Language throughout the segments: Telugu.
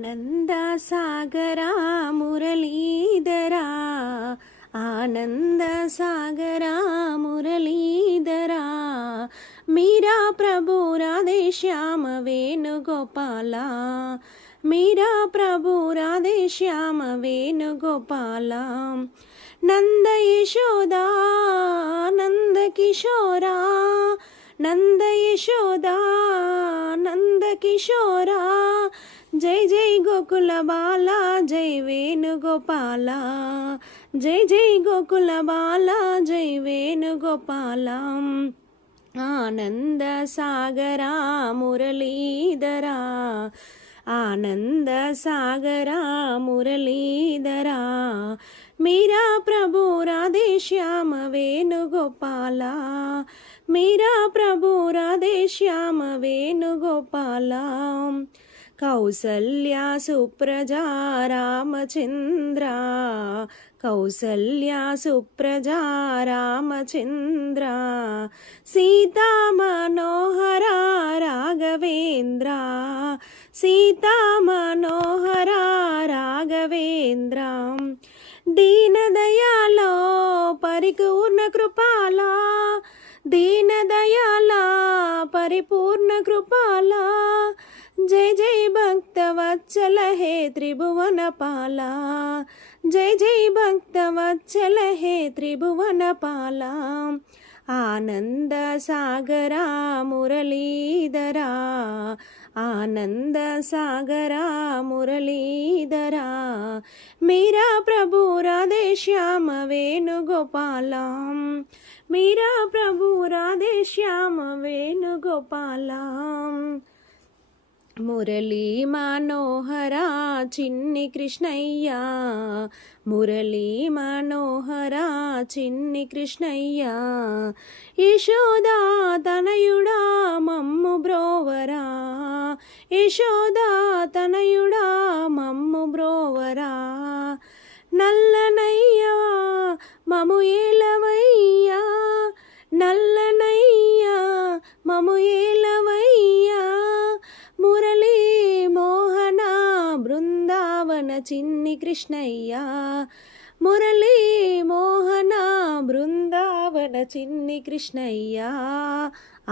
ఆనంద సాగరా మురళీధరా ఆనంద సాగరా మురళీధరా మీరా ప్రభు రాధే శ్యామ వేణుగోపాల మీరా ప్రభు రాధే శ్యామ వేణుగోపాల నంద యశోదా నంద కిశోరా నంద యశోదా నంద కిశోరా జై జై గోకుల బాల జై వేణుగోపాల జై జై గోకుల బాల జై వేణుగోపాల ఆనంద సాగరా మురళీధరా ఆనంద సాగరా మురళీధరా మీరా ప్రభు రాధే శ్యామ వేణుగోపాల మీరా ప్రభు రాధే శ్యామ వేణుగోపాల కౌసల్యా సుప్రజా రామచంద్ర కౌసల్యా సుప్రజా రామచంద్ర సీతా మనోహర రాఘవేంద్ర సీతా మనోహర రాఘవేంద్ర దీనదయాలో పరిపూర్ణ కృపాల దీనదయాల పరిపూర్ణ కృపాల జై జై భక్తవత్సల హే త్రిభువనపాల జై జై భక్తవత్సల హే త్రిభువనపాల ఆనంద సాగరా మురళీధరా ఆనంద సాగరా మురళీధరా మీరా ప్రభు రాధే శ్యామ వేణుగోపాల మీరా ప్రభు రాధే శ్యామ వేణుగోపాల మురళీ మనోహరా చిన్ని కృష్ణయ్య మురళీ మనోహరా చిన్ని కృష్ణయ్య యశోదా తనయుడా మమ్ము బ్రోవరా యశోదా తనయుడా మమ్ము బ్రోవరా నల్లనయ్యా మము ఏలవయ్యా నల్లనయ్యా మము ఏలవయ్యా మురళీ మోహన బృందావన చిన్ని కృష్ణయ్య మురళీ మోహన బృందావన చిన్ని కృష్ణయ్య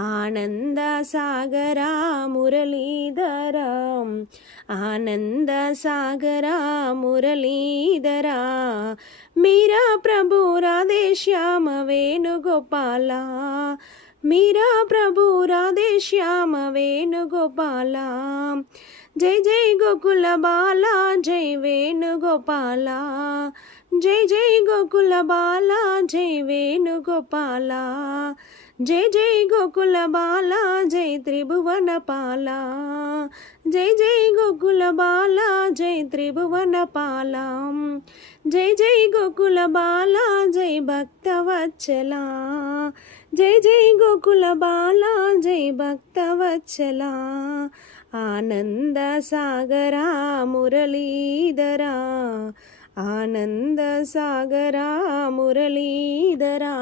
ఆనంద సాగరా మురళీధరా ఆనంద సాగరా మురళీధరా మీరా ప్రభు రాధే శ్యామ వేణుగోపాల మీరా ప్రభు రాధే శ్యామ వేణుగోపాల జై జై గోకుల బాల జై వేణుగోపాల జై జై గోకుల బాల జై వేణుగోపాల జై జై గోకుల బాల జై త్రిభువనపాల జై జై గోకుల బాల జై త్రిభువనపాల జై జై గోకుల బాల జై భక్తవత్సల జై జై గోకుల బాల జై భక్తవత్సల ఆనంద సాగరా మురళీధరా ఆనంద సాగరా మురళీధరా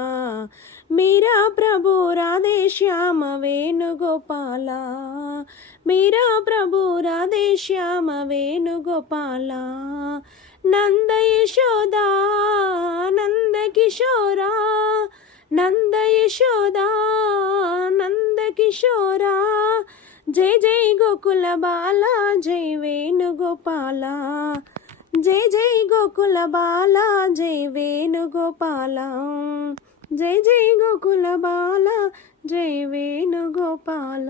మీరా ప్రభు రాధే శ్యామ వేణుగోపాల మీరా ప్రభు రాధే శ్యామ వేణుగోపాల నంద యశోదా నంద కిశోరా నంద యశోదా నంద కిశోరా జై జై గోకుల బాల జై వేణుగోపాల జై జై గోకుల బాల జై వేణుగోపాల జై జై గోకుల బాల జై వేణుగోపాల.